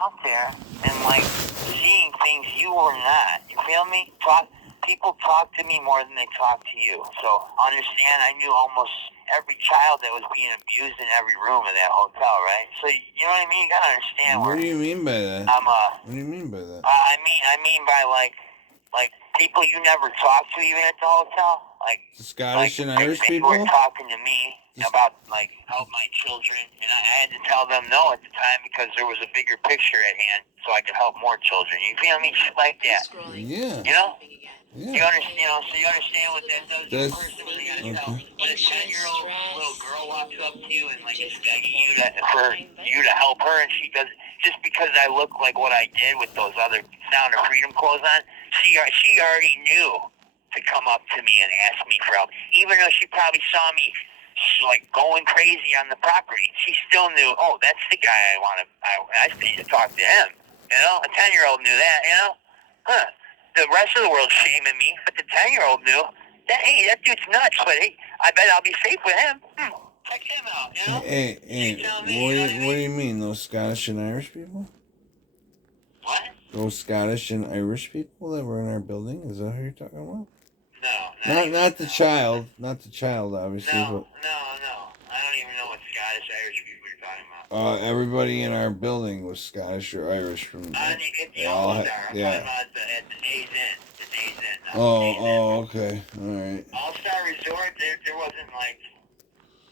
out there and like seeing things you were not. You feel me? People talk to me more than they talk to you. So understand, I knew almost every child that was being abused in every room of that hotel, right? So you know what I mean? You gotta understand. What do you mean by that? What do you mean by that? I mean by like people you never talked to even at the hotel. Like Scottish and Irish people? They were talking to me about like help my children, and I had to tell them no at the time because there was a bigger picture at hand, so I could help more children. You feel me? Shit like that. Yeah. You know? Yeah. You understand? So you understand what that does to a person when you gotta tell. When a 10-year-old little girl walks up to you and like is begging you to help her, and she does just because I look like what I did with those other Sound of Freedom clothes on. She already knew to come up to me and ask me for help, even though she probably saw me like going crazy on the property. She still knew. Oh, that's the guy I need to talk to him. You know, a 10-year-old knew that. You know, huh? The rest of the world's shaming me, but the 10-year-old knew that, hey, that dude's nuts, but hey, I bet I'll be safe with him. Check him out, you know? Hey, what do you mean, those Scottish and Irish people? What? Those Scottish and Irish people that were in our building? Is that who you're talking about? No. Not the child. Not the child, obviously. No. I don't even know what Scottish, Irish people you're talking about. Everybody in our building was Scottish or Irish from... They all had, yeah. At the day's end. Okay. Alright. All-Star Resort, there wasn't like...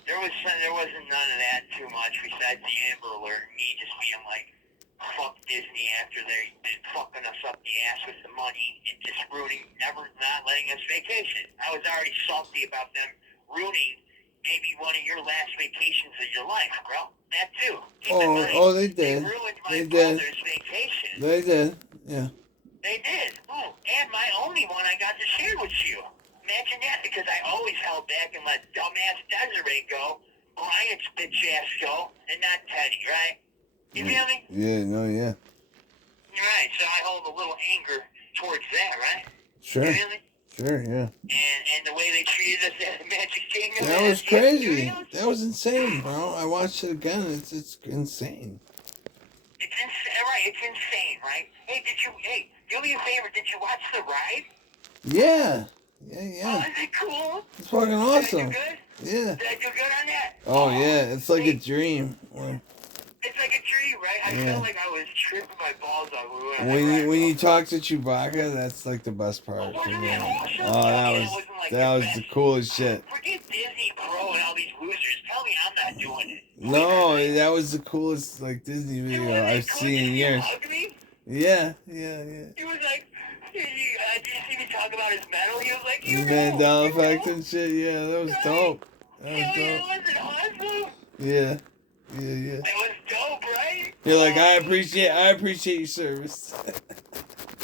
There wasn't none of that too much besides the Amber Alert and me just being like, fuck Disney after they've been fucking us up the ass with the money and just not letting us vacation. I was already salty about them ruining maybe one of your last vacations of your life, bro. That too. They did. They ruined my brother's vacation. They did, yeah. They did. Oh, and my only one I got to share with you. Imagine that, because I always held back and let dumbass Desiree go, Brian's bitch ass go, and not Teddy, right? You feel me? Yeah. Right, so I hold a little anger towards that, right? Sure. You feel me? Sure, yeah. And the way they treated us at Magic Kingdom. That was crazy. That was insane, bro. I watched it again. It's insane. It's insane, right? It's insane, right? Hey, do me a favor. Did you watch the ride? Yeah. Oh, is it cool? It's fucking awesome. Did I do good? Yeah. Did I do good on that? Oh, yeah. It's like a dream. It's like a dream, right? I felt like I was tripping my balls off. When you talk to Chewbacca, that's like the best part. That was the coolest shit. Forget Disney Pro and all these losers. Tell me I'm not doing it. No, that was the coolest like Disney video I've seen in years. Yeah. He was like, did you see me talk about his medal? He was like, Mandela effect and shit. Yeah, that was dope. Wasn't it awesome? Yeah. It was dope, right? You're like, I appreciate your service.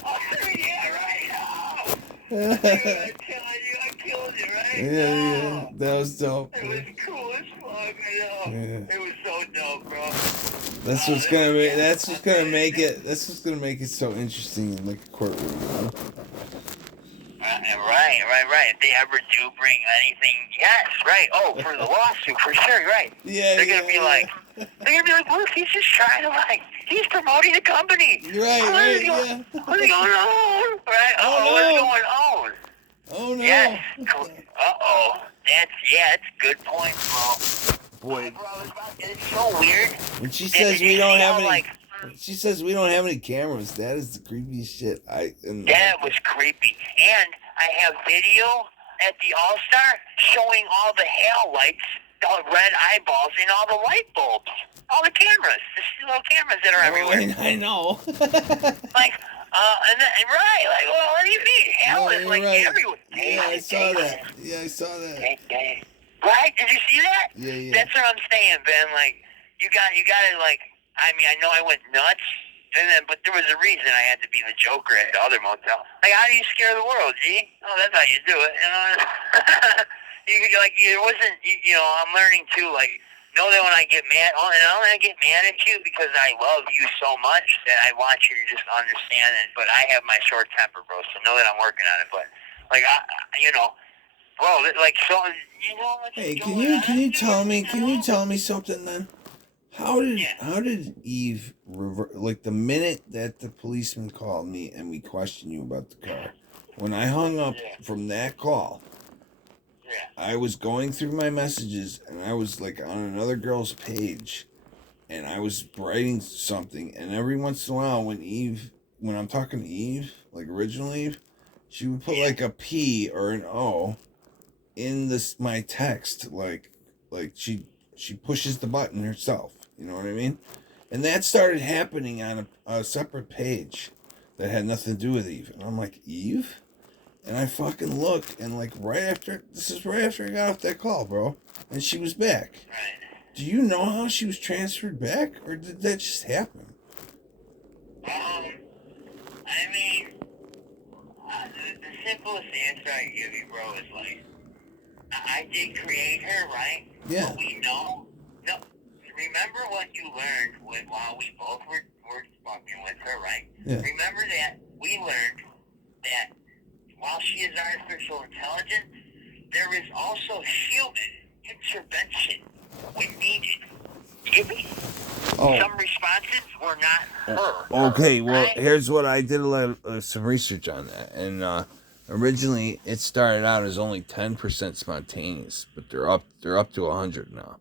Oh, yeah, right. Oh. Dude, I'm telling you, I killed it, right? Yeah, that was dope. It was cool as fuck, I know. Yeah. It was so dope, bro. That's what's gonna make it so interesting in like a courtroom, you know? Right. If they ever do bring anything, yes, right. Oh, for the lawsuit, for sure, right. Yeah, they're gonna be like, look, he's just trying to he's promoting the company. Right, yeah. What's going on? Right? What's going on? Oh no. Yes. Uh-oh. That's a good point, bro. Boy. It's so weird. When she says we don't have any. She says we don't have any cameras. That is the creepiest shit. That was creepy. And I have video at the All-Star showing all the halo lights, the red eyeballs, and all the light bulbs. All the cameras. The little cameras that are everywhere. I know. What do you mean? Hell is everywhere. Yeah, I saw that. Right? Did you see that? Yeah. That's what I'm saying, Ben. You gotta I know I went nuts, but there was a reason I had to be the Joker at the other motel. How do you scare the world, G? Oh, that's how you do it, you know? I'm learning too, know that when I get mad, and I only get mad at you because I love you so much that I want you to just understand it, but I have my short temper, bro, so know that I'm working on it, but, bro, Hey, can you tell me something then? How did Eve like the minute that the policeman called me and we questioned you about the car, when I hung up from that call, I was going through my messages and I was like on another girl's page and I was writing something, and every once in a while when I'm talking to Eve, like original Eve, she would put like a P or an O in my text, like she pushes the button herself. You know what I mean? And that started happening on a separate page that had nothing to do with Eve. And I'm like, Eve? And I fucking looked, and like right after I got off that call, bro. And she was back. Right. Do you know how she was transferred back? Or did that just happen? I mean, the simplest answer I can give you, bro, is like, I did create her, right? Yeah. But we know. No, remember what you learned while we both were fucking with her, right? Yeah. Remember that we learned that while she is artificial intelligence, there is also human intervention when needed. Some responses were not her. Okay, well, right? here's what I did some research on that, and originally it started out as only 10% spontaneous, but they're up to 100 now.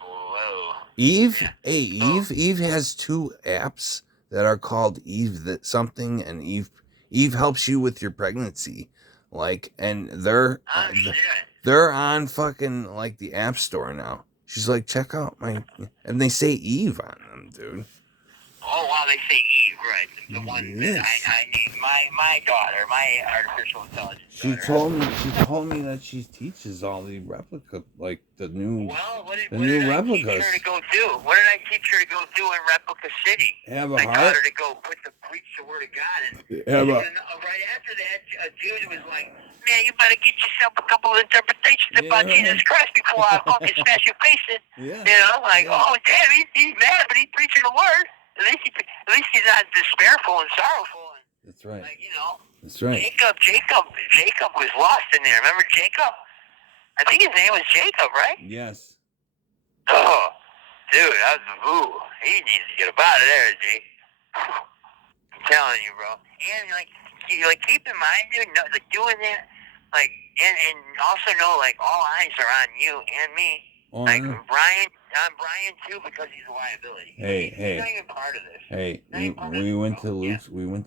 Whoa. Eve has 2 apps that are called Eve that something, and Eve helps you with your pregnancy, like, and they're on fucking like the App Store now. She's like, check out and they say Eve on them, dude. Oh wow, they say Eve, right? The one that I need my daughter, my artificial intelligence. She told me that she teaches all the replica, like the new. Well, what did replicas. I teach her to go do? What did I teach her to go do in Replica City? I taught her to go preach the word of God. And right after that, a dude was like, "Man, you better get yourself a couple of interpretations about Jesus Christ before I fucking smash your face in." Yeah. You know, like, oh damn, he's mad, but he's preaching the word. At least he's not despairful and sorrowful. That's right. Like, you know. That's right. Jacob was lost in there. Remember Jacob? I think his name was Jacob, right? Yes. Oh, dude, he needs to get up out of there, G. I'm telling you, bro. And like keep in mind, dude, like doing that, like, and also know, like, all eyes are on you and me. Oh, like Brian too, because he's a liability. He's not even part of this. Hey, we went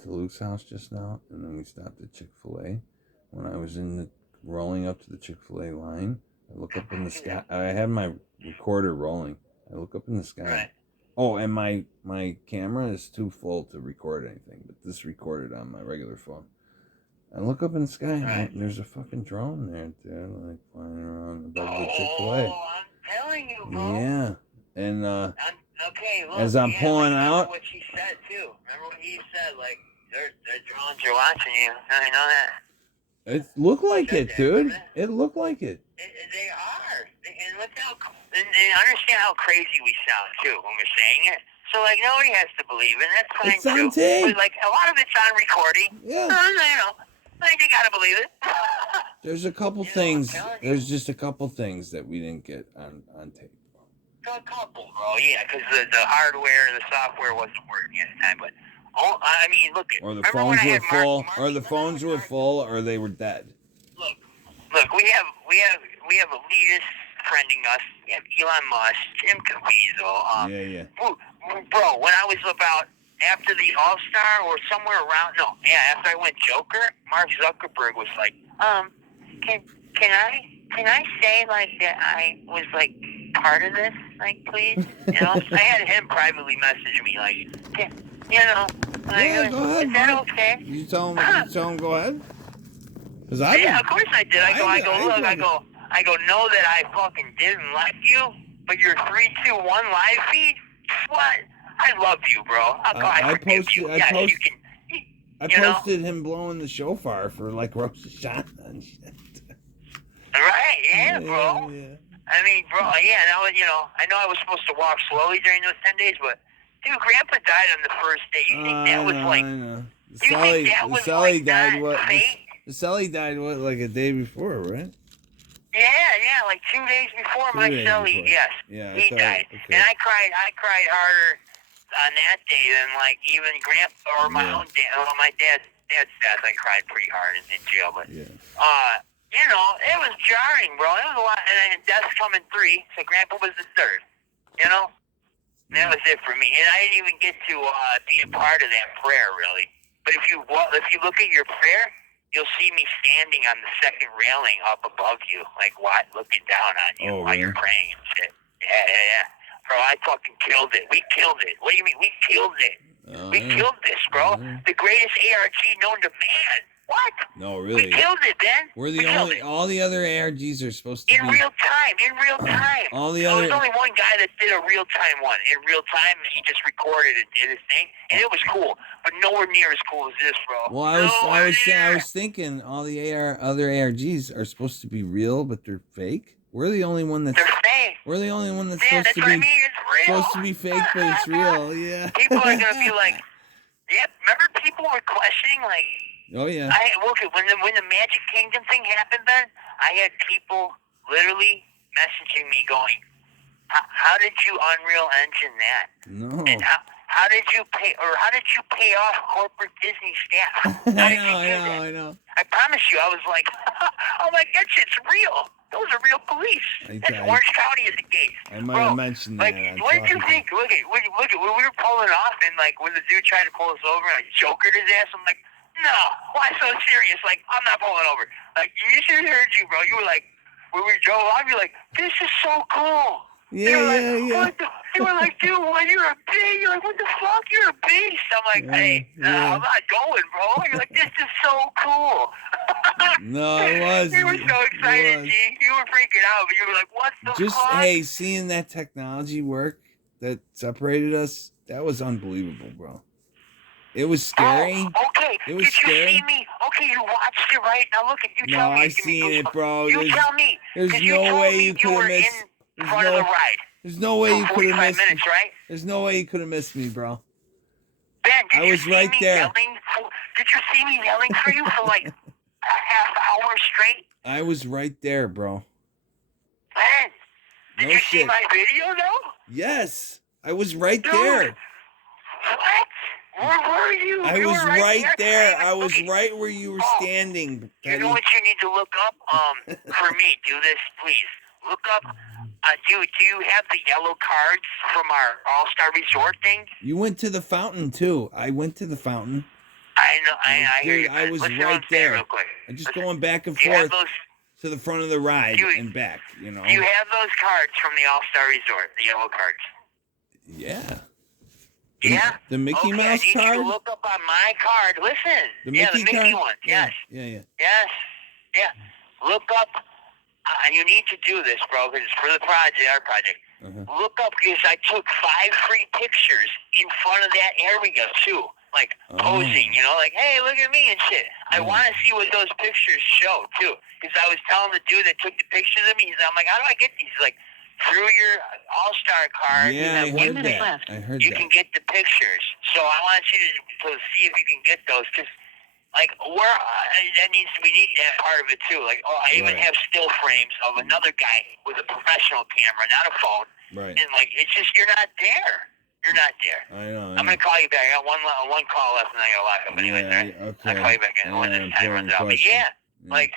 to Luke's house just now, and then we stopped at Chick-Fil-A. When I was rolling up to the Chick-Fil-A line, I look up in the sky. I had my recorder rolling. I look up in the sky. Right. Oh, and my camera is too full to record anything, but this recorded on my regular phone. I look up in the sky, and there's a fucking drone there, dude, like flying around above the Chick-Fil-A. Oh, I'm telling you, bro. Yeah, and okay, look, as I'm pulling out, what she said too. Remember what he said? Like, their drones are watching you. You know that? It looked like it, dude. It looked like it. They are. And look how. And understand how crazy we sound too when we're saying it. So like nobody has to believe it. That's fine it's on too. tape. But like a lot of it's on recording. Yeah. You know, like they gotta believe it. There's a couple things. There's just a couple things that we didn't get on tape. A couple, bro. Yeah, because the hardware and the software wasn't working at the time. But I mean, look. Or the phones were full. Or the phones were full. Or they were dead. Look. We have elitists friending us. We have Elon Musk, Tim Caviezel. Yeah. Bro, when I was about after the All-Star or somewhere around, after I went Joker, Mark Zuckerberg was like, can I say like that I was like part of this, like please? You know, I had him privately message me like, you know, like, go ahead, is that Mark. okay? You tell him go ahead. Of course I did. I go, know that I fucking didn't like you, but your 3-2-1 live feed, what? I love you, bro. I posted him blowing the shofar for like Rosh Hashanah and shit. Right, yeah, bro. Yeah. I mean, bro, I know I was supposed to walk slowly during those 10 days, but dude, Grandpa died on the first day. You think that was like? Sally died what? Sally died what, like a day before, right? Yeah, like 2 days before my cellie, yes, he died. Okay. And I cried harder on that day than like even Grandpa or my own dad. Well, my dad's death, I cried pretty hard in jail, but you know, it was jarring, bro. It was a lot, and death's coming 3, so Grandpa was the 3rd. You know, and that was it for me. And I didn't even get to be a part of that prayer really. But if you look at your prayer, you'll see me standing on the second railing up above you, like what, looking down on you while you're praying and shit. Yeah. Bro, I fucking killed it. We killed it. What do you mean? We killed it. We killed this, bro. The greatest ARG known to man. What? No, really. We killed it, Ben. We're the only. All the other ARGs are supposed to be in real time. All the other. There's only one guy that did a real time one in real time, and he just recorded and did his thing, and it was cool, but nowhere near as cool as this, bro. Well, I was thinking all the other ARGs are supposed to be real, but they're fake. We're the only one that's. They're fake. We're the only one that's supposed to be. It's real. Supposed to be fake, but it's real. Yeah. People are gonna be like, yeah. Remember, people were questioning like. Oh yeah. When the Magic Kingdom thing happened, Ben, I had people literally messaging me going, "How did you Unreal Engine that? No. And how did you pay off corporate Disney staff? I know. I promise you, I was like, oh my God, shit's real. Those are real police. That's Orange County is the case. I might have mentioned that. Like, what did you think? Look at when we were pulling off, and like when the dude tried to pull us over, and I jokered his ass. I'm like, no, why so serious? Like, I'm not pulling over. Like, you should have heard you, bro. You were like, when we drove off, you're like, this is so cool. Yeah. You were like, dude, when you're a beast. You're like, what the fuck? You're a beast. I'm like, hey, I'm not going, bro. You're like, this is so cool. No, it was. You were so excited, G. You were freaking out, but you were like, what the fuck? Hey, seeing that technology work that separated us, that was unbelievable, bro. It was scary. Oh, okay. It was scary. Did you see me? Okay, you watched it, right? Now look at you. No, tell me. I seen it, bro. You tell me. There's no way you could have missed. In front of the ride. There's no way you could have missed. 45 minutes, right? There's no way you could have missed me, bro. Ben, I was right there. Did you see me yelling for you for like a half hour straight? I was right there, bro. Ben, did you see my video though? Yes, I was right there. What? Where were you? I was right there. I was right where you were standing. You know what you need to look up? For me, do this, please. Look up. Do you have the yellow cards from our All-Star Resort thing? You went to the fountain too. I went to the fountain. I know. I hear you. I was right there. Real quick. I'm just going back and forth to the front of the ride and back. You know. Do you have those cards from the All-Star Resort? The yellow cards. Yeah. Yeah? The Mickey Mouse I need card? you to look up on my card. Listen. The Mickey one. Yes. Yeah. Yes. Yeah. Look up. You need to do this, bro, because it's for the project, our project. Look up, because I took 5 free pictures in front of that area, too. Like, posing, you know, like, hey, look at me and shit. I want to see what those pictures show, too. Because I was telling the dude that took the pictures of me, I'm like, how do I get these? Like, through your All-Star card, I heard that. You can get the pictures. So I want you to see if you can get those, because like, we need that part of it too. Like, I even have still frames of another guy with a professional camera, not a phone. Right. And like, it's just, you're not there. You're not there. I know. I'm going to call you back. I got one call left and I got to lock up anyway. Right? Okay. I'll call you back when this time runs out. But like,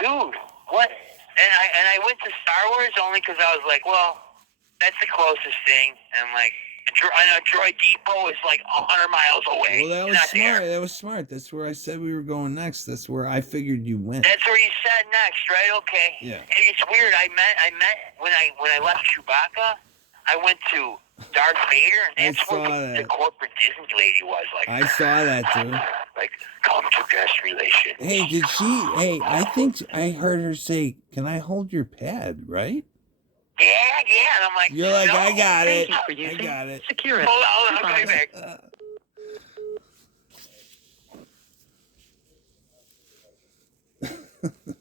dude, what? And I went to Star Wars only because I was like, well, that's the closest thing. And like, I know Droid Depot is like 100 miles away. Well, that was smart. That was smart. That's where I said we were going next. That's where I figured you went. That's where you said next, right? Okay. Yeah. And it's weird. I met when I left Chewbacca, I went to Darth Vader, and that's where the corporate Disney lady was. Like, I saw that too. Like, come to guest relations. Hey, did she? Hey, I think I heard her say, "Can I hold your pad?" Right? Yeah, and I'm like, you're like, no, I got it. I got it. Secure it. Hold on, I'll be back.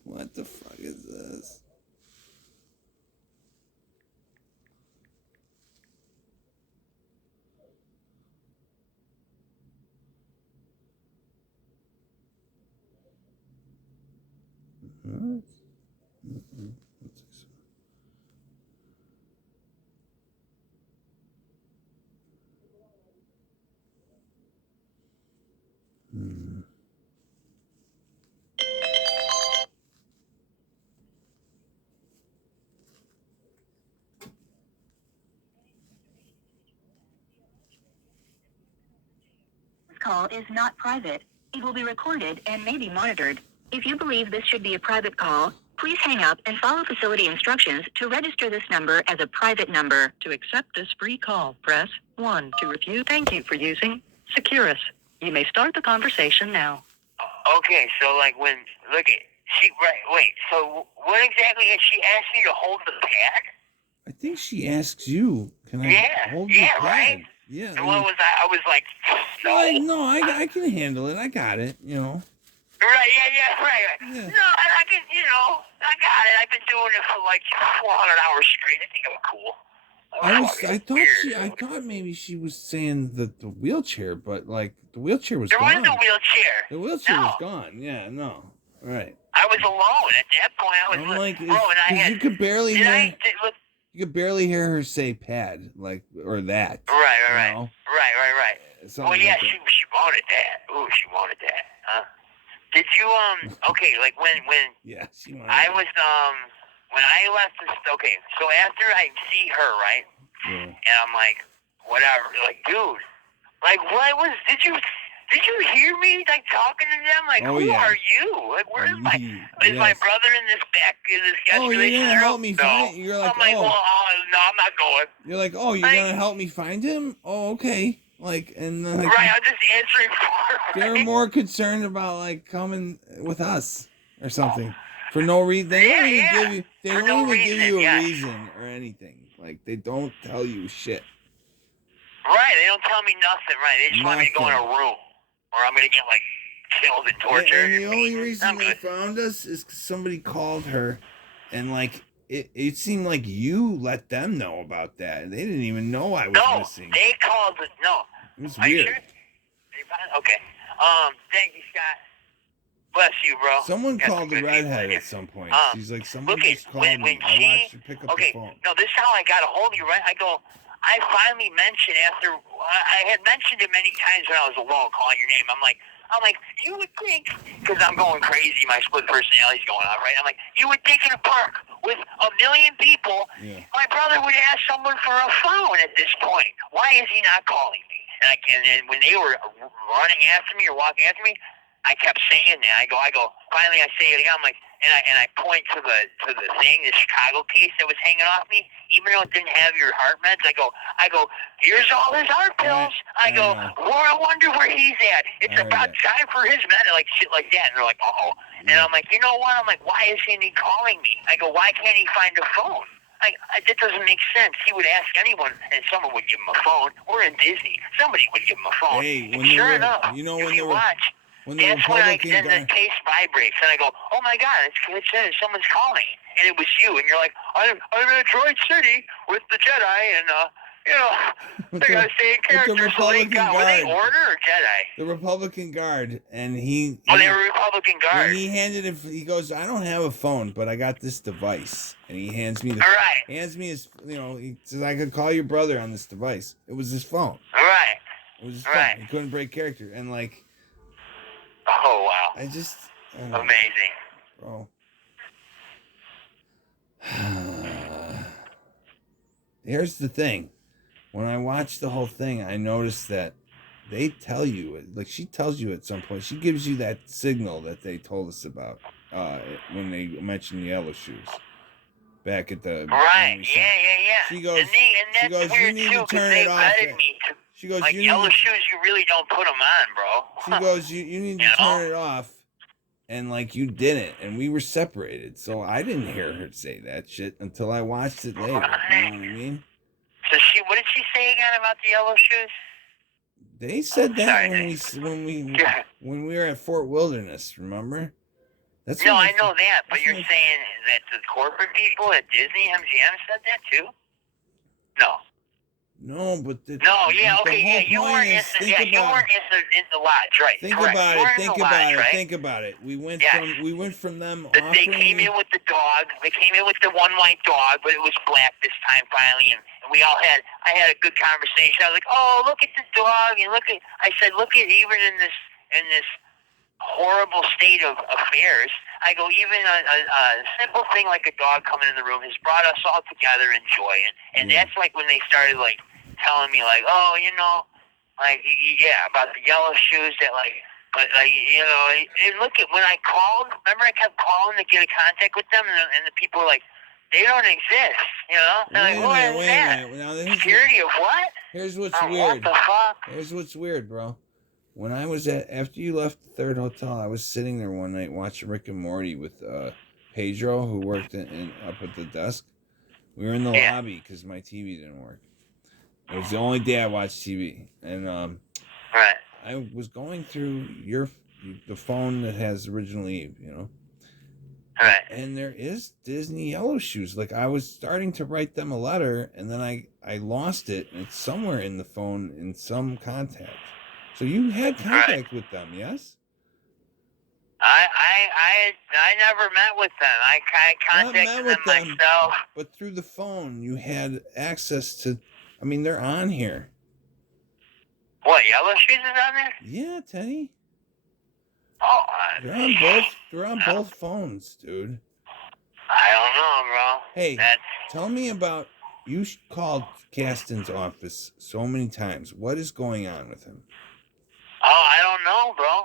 What the fuck is this? What? This call is not private. It will be recorded and may be monitored. If you believe this should be a private call, please hang up and follow facility instructions to register this number as a private number. To accept this free call, press 1. To refuse, thank you for using Securus. You may start the conversation now. Okay, so like when, look at, so what exactly did she ask me to hold the pad? I think she asks you, can I hold the pad? Right? Yeah. And what was I was like, no. No, I can handle it. I got it, you know. Right, right. Yeah. No, I can, I got it. I've been doing it for like 400 hours straight. I think I'm cool. I thought maybe she was saying the wheelchair, but like the wheelchair was gone. There was no wheelchair. The wheelchair was gone. Yeah, no. Right. I was alone at that point. I was like, bro, and I had. You could barely hear. You could barely hear her say pad, like, or that. Right. You know? Right. Well, yeah, she wanted that. Ooh, she wanted that. Huh? Did you okay, like when yeah, she wanted I was when I left this, okay, so after I see her, right? Yeah. And I'm like, whatever, like, dude, like, did you hear me, like, talking to them? Like, who are you? Like, where is my brother in this guest relation you're gonna help me find, you're like, I'm like, well, no, I'm not going. You're like, oh, you're gonna help me find him? Oh, okay. Like, and then, right, I'm just answering for her. They're more concerned about, like, coming with us or something. For no reason. They don't even give you a reason or anything. Like, they don't tell you shit. Right, they don't tell me nothing, right. They just want me to go in a room. Or I'm going to get, like, killed and tortured. And the only reason they found us is because somebody called her. And, like, it seemed like you let them know about that. They didn't even know I was missing. No, they called it. No. It was weird. You sure? Okay. Thank you, Scott. Bless you, bro. Someone called the redhead at some point. She's like, someone just called me. I watched her pick up the phone. No, this is how I got a hold of you, right? I finally mentioned after, I had mentioned it many times when I was alone, calling your name. I'm like, you would think, because I'm going crazy, my split personality's going on, right? I'm like, you would think in a park with 1 million people, my brother would ask someone for a phone at this point. Why is he not calling me? And when they were running after me or walking after me, I kept saying that. I go. Finally, I say it again. I'm like, and I point to the thing, the Chicago case that was hanging off me, even though it didn't have your heart meds. I go. Here's all his heart pills. I go. Well, I wonder where he's at. It's about time for his med, like shit like that. And they're like, oh. And I'm like, you know what? I'm like, why isn't he calling me? I go, why can't he find a phone? That doesn't make sense. He would ask anyone, and someone would give him a phone. We're in Disney. Somebody would give him a phone. Hey, sure enough, you know, if when you watch. When that's when the case vibrates, and I go, "Oh my God, it says someone's calling," and it was you, and you're like, "I'm in Detroit City with the Jedi, and they gotta stay in character." So they got, were they Order or Jedi? The Republican Guard, and he. Oh, they were Republican Guard. He handed it. He goes, "I don't have a phone, but I got this device," and he hands me the. Hands me his. He says, "I could call your brother on this device." It was his phone. Right. It was his phone. He couldn't break character, and like. Oh, wow. Amazing. Bro. Here's the thing. When I watched the whole thing, I noticed that they tell you, like she tells you at some point, she gives you that signal that they told us about when they mentioned the yellow shoes back at the... Right, yeah. She goes, and that's weird, you need too, to turn it off. She goes, like yellow shoes, you really don't put them on, bro. She goes, you need to turn it off, and like you didn't, and we were separated, so I didn't hear her say that shit until I watched it later. You know what I mean? So what did she say again about the yellow shoes? They said that when we were at Fort Wilderness. Remember? No, I know that, but you're saying that the corporate people at Disney MGM said that too? No. No, but you weren't in the lodge, right? Think Correct. about it. We went from them. They came in with the dog. They came in with the one white dog, but it was black this time finally, and I had a good conversation. I was like, oh, look at the dog, and I said, look at even in this horrible state of affairs. I go, even a simple thing like a dog coming in the room has brought us all together in joy, and that's like when they started like telling me like, oh, about the yellow shoes that like, but like, and look at when I called. Remember, I kept calling to get in contact with them, and the people were like, they don't exist. They're like, what is that? Now, security of what? Here's what's weird. What the fuck? Here's what's weird, bro. When I was after you left the third hotel, I was sitting there one night watching Rick and Morty with Pedro, who worked up at the desk. We were in the lobby because my TV didn't work. It was the only day I watched TV, and right. I was going through the phone that has Original Eve, Right. And there is Disney yellow shoes. Like I was starting to write them a letter, and then I lost it, and it's somewhere in the phone in some contact. So you had contact with them, yes? I never met with them. I contacted them myself. But through the phone, you had access to. I mean, they're on here. What, Yellow Shoes is on there? Yeah, Teddy. Oh, they're on both phones, dude. I don't know, bro. Hey, tell me about. You called Casten's office so many times. What is going on with him? Oh, I don't know, bro.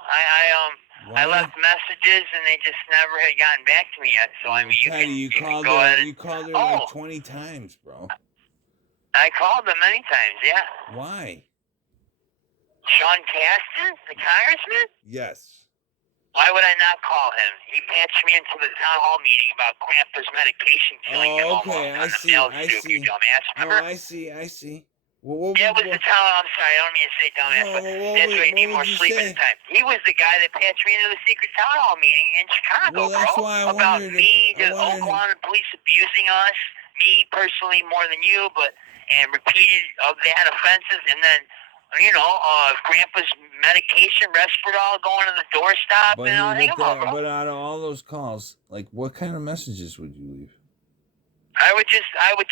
I left messages and they just never had gotten back to me yet. So I mean, you called her like 20 times, bro. I called them many times, yeah. Why? Sean Casten, the congressman? Yes. Why would I not call him? He patched me into the town hall meeting about grandpa's medication killing him. Oh, okay, I see. You dumbass. Remember? Oh, I see. Well, it was the town. I'm sorry, I don't mean to say dumbass, but that's why you need more sleep at the time. He was the guy that patched me into the secret town hall meeting in Chicago, well, that's bro. Why I about me, the Oakland police abusing us, me personally more than you, and repeated of that offenses, and then grandpa's medication, Risperidone, going to the doorstop, but out of all those calls, like, what kind of messages would you leave? I would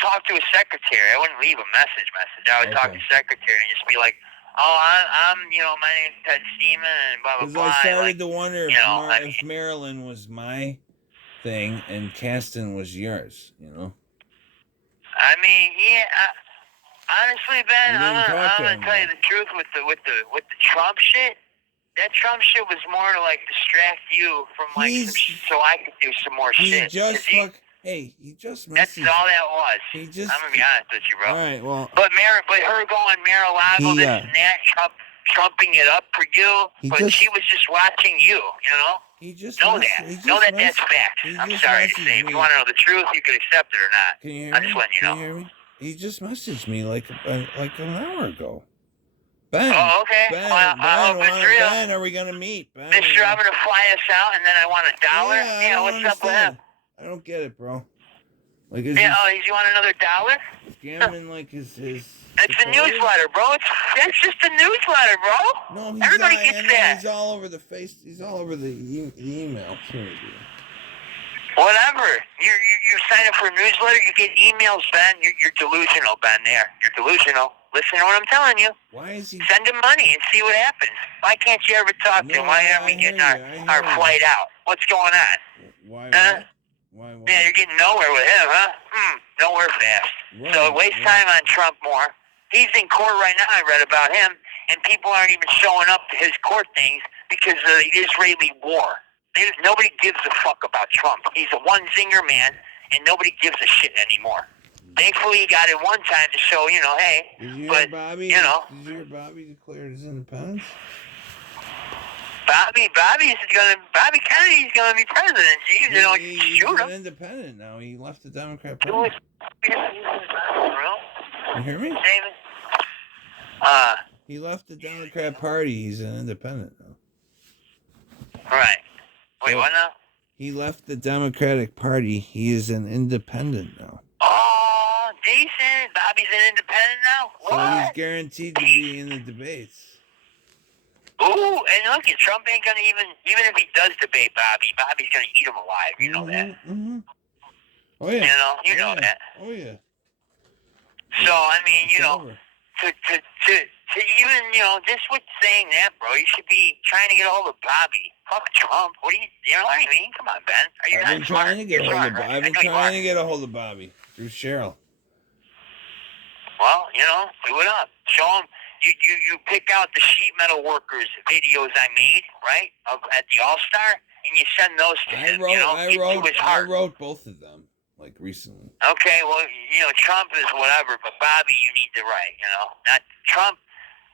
talk to a secretary. I wouldn't leave a message. I would talk to the secretary and just be like, oh, I'm my name's Ted Steeman, and blah, blah, blah. Because I started to wonder if Maryland was my thing and Casten was yours, I mean, honestly, Ben, I'm gonna tell you the truth with the Trump shit. That Trump shit was more to like distract you from so I could do some more shit. He just that's all that was. I'm gonna be honest with you, bro. All right, well. But her going Mar-a-Lago, this and that, trumping it up for you, she was just watching you, He just know that. That's fact. I'm sorry to say. If you want to know the truth, you can accept it or not. Can you hear I'm just letting you know. Can you hear me? He just messaged me like an hour ago. Ben. Oh, okay. Ben, Ben, are we gonna meet? Ben, Mister, I'm gonna fly us out, and then I want $1. Yeah, what's up with him? I don't get it, bro. Like, you want another $1? Scamming like his. It's a newsletter, bro. That's just a newsletter, bro. No, everybody gets that. He's all over the face. He's all over the email. Whatever. You sign up for a newsletter, you get emails, Ben. You're delusional, Ben. You're delusional. Listen to what I'm telling you. Why is he? Send him money and see what happens. Why can't you ever talk to him? Why aren't we getting our flight out? What's going on? Why? Why? Yeah, you're getting nowhere with him, huh? Nowhere fast. Right, So waste time on Trump more. He's in court right now. I read about him, and people aren't even showing up to his court things because of the Israeli war. Nobody gives a fuck about Trump. He's a one-zinger man, and nobody gives a shit anymore. Thankfully, he got it one time to show, hey. Did you hear Bobby? Did you hear Bobby declared his independence? Bobby Kennedy's gonna be president. Jeez, they don't shoot him. He's independent now. He left the Democrat Party. You hear me? He left the Democrat Party. He's an independent now. Right. Wait, what now? He left the Democratic Party. He is an independent now. Oh, decent. Bobby's an independent now? What? So he's guaranteed to be in the debates. Ooh, and look, Trump ain't gonna even if he does debate Bobby's gonna eat him alive. You know that. Mm-hmm. Oh yeah. You know that. Oh yeah. So I mean, it's to even just with saying that, bro, you should be trying to get a hold of Bobby. Fuck Trump. What do you know what I mean? Come on, Ben. Are you I've been trying to get a hold of Bobby through Cheryl. Well, do it up. Show him. You pick out the sheet metal workers videos I made, right, at the All-Star, and you send those to him. I wrote both of them, like, recently. Okay, well, Trump is whatever, but Bobby you need to write, Not Trump.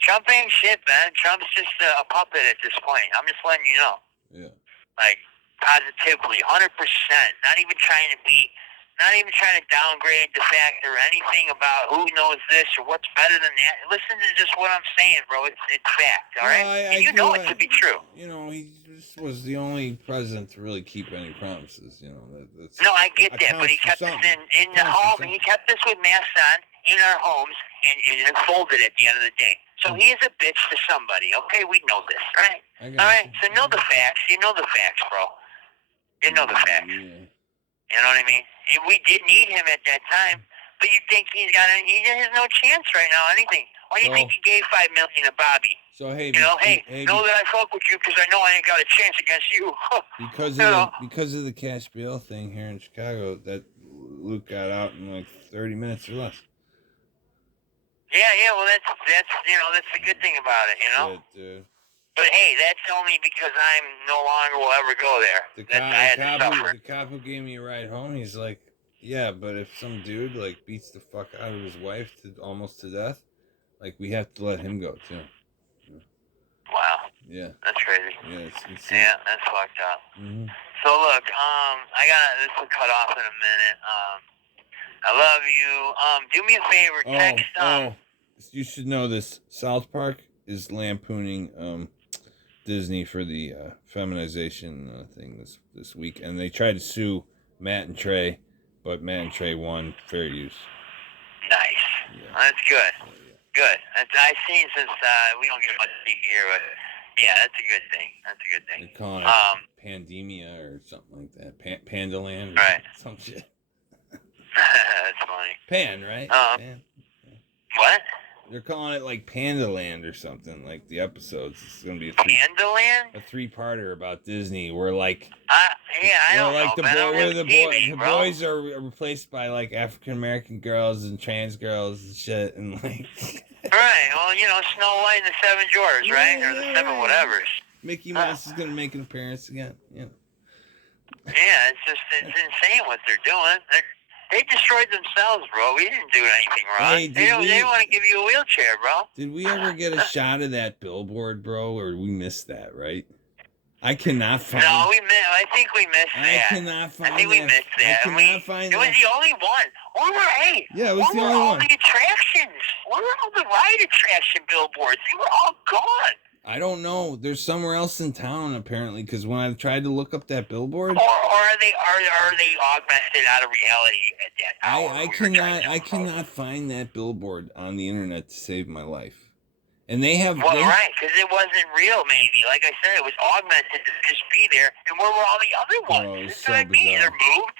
Trump ain't shit, man. Trump's just a puppet at this point. I'm just letting you know. Yeah. Like, positively, 100%. Not even trying to downgrade the fact or anything about who knows this or what's better than that. Listen to just what I'm saying, bro. It's fact, all right? And you know it to be true. He just was the only president to really keep any promises, That's no, I get that, but he kept this in the home. He kept this with masks on in our homes and folded at the end of the day. So he is a bitch to somebody, okay? We know this, right? All right? So know the facts. You know the facts, bro. You know the facts. Yeah. You know what I mean? We did need him at that time, but you think he has no chance right now, anything. Why do you think he gave $5 million to Bobby? So, hey, know that I fuck with you because I know I ain't got a chance against you. because of the cash bail thing here in Chicago, that Luke got out in like 30 minutes or less. Yeah, well, that's the good thing about it, Shit, dude. But hey, that's only because I'm no longer will ever go there. The cop who gave me a ride home, he's like, yeah, but if some dude like beats the fuck out of his wife almost to death, like we have to let him go too. Wow. Yeah. That's crazy. Yeah, it's yeah, that's fucked up. Mm-hmm. So look, this will cut off in a minute. I love you. Do me a favor, text. You should know this. South Park is lampooning Disney for the feminization thing this week, and they tried to sue Matt and Trey, but Matt and Trey won fair use. Nice. Yeah. That's good. Yeah. Good. I've seen since we don't get much speak here, but yeah, that's a good thing. They're calling it Pandemia or something like that. Pandaland or right. some shit. That's funny. Pan, right? Pan. What? They're calling it like Pandaland or something. Like the episodes, it's gonna be a Pandaland. A three-parter about Disney. Where like I don't know. The boys are replaced by like African American girls and trans girls and shit, and like. Right. Well, Snow White and the Seven Dwarfs, right? Or the Seven whatevers. Mickey Mouse is gonna make an appearance again. Yeah. Yeah, it's insane what they're doing. They destroyed themselves, bro. We didn't do anything wrong. Hey, they want to give you a wheelchair, bro. Did we ever get a shot of that billboard, bro, or we missed that, right? I cannot find. No, I think we missed that. I cannot find. I think we missed that. It was the only one. Yeah, it was the only one. Where were all the attractions? Where were all the ride attraction billboards? They were all gone. I don't know. There's somewhere else in town apparently, because when I tried to look up that billboard, or are they augmented out of reality at that hour? I cannot find that billboard on the internet to save my life. And they have right, because it wasn't real. Maybe, like I said, it was augmented to just be there. And where were all the other ones? This is what I mean. They're moved.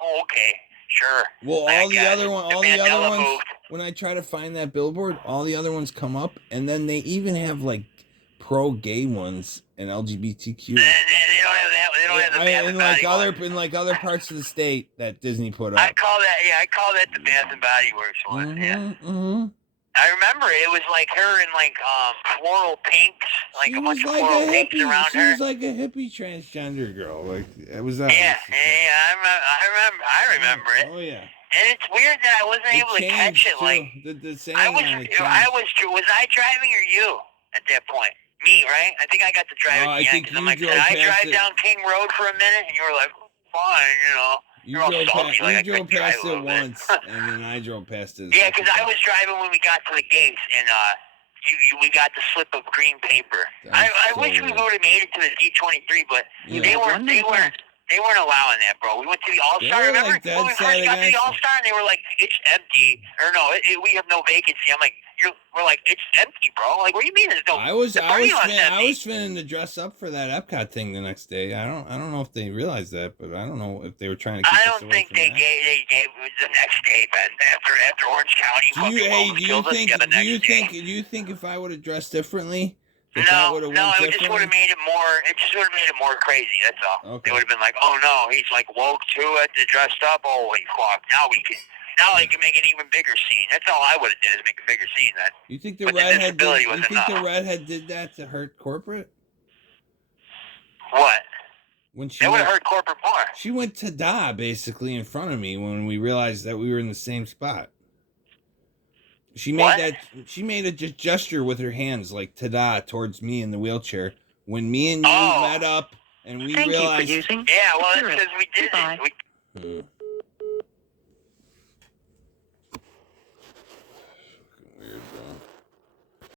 Oh, okay, sure. Well, all the other ones. When I try to find that billboard, all the other ones come up, and then they even have like pro-gay ones and LGBTQ. They don't have that. They don't have the Bath and Body Works. In like other parts of the state that Disney put up. I call that the Bath and Body Works one. Mm-hmm, yeah. Mm-hmm. I remember it was like her in like floral pinks, like a bunch of floral pinks around her. She was like a hippie transgender girl. Like it was that. Yeah, I remember it. Oh yeah. And it's weird that I wasn't able to catch it. Too. Like the saying was I driving or you at that point? Me, right? I think I got to drive at the end because I'm like, can I drive down King Road for a minute? And you were like, fine, You drove past it once, and then I drove past it. Yeah, because I was driving when we got to the gates, and we got the slip of green paper. I wish we would have made it to the D23, but they weren't They weren't allowing that, bro. We went to the All-Star, remember? Like when we first got to the All-Star, and they were like, it's empty. Or no, we have no vacancy. I'm like, we're like, it's empty, bro. Like, what do you mean there's no I was finna to dress up for that Epcot thing the next day. I don't know if they realized that, but I don't know if they were trying to keep I don't think they gave it the next day, man. After Orange County do you think if I would have dressed differently, it just would have made it more crazy. That's all. Okay. They would have been like, oh no, he's like woke too at the dressed up. Holy fuck! Now they can make an even bigger scene. That's all I would have did is make a bigger scene. Then. You think the redhead did that to hurt corporate? What? When they would have hurt corporate more. She went ta-da basically in front of me when we realized that we were in the same spot. She made a gesture with her hands like ta-da towards me in the wheelchair when me and you met up and we realized. Yeah, well, it's because we did it.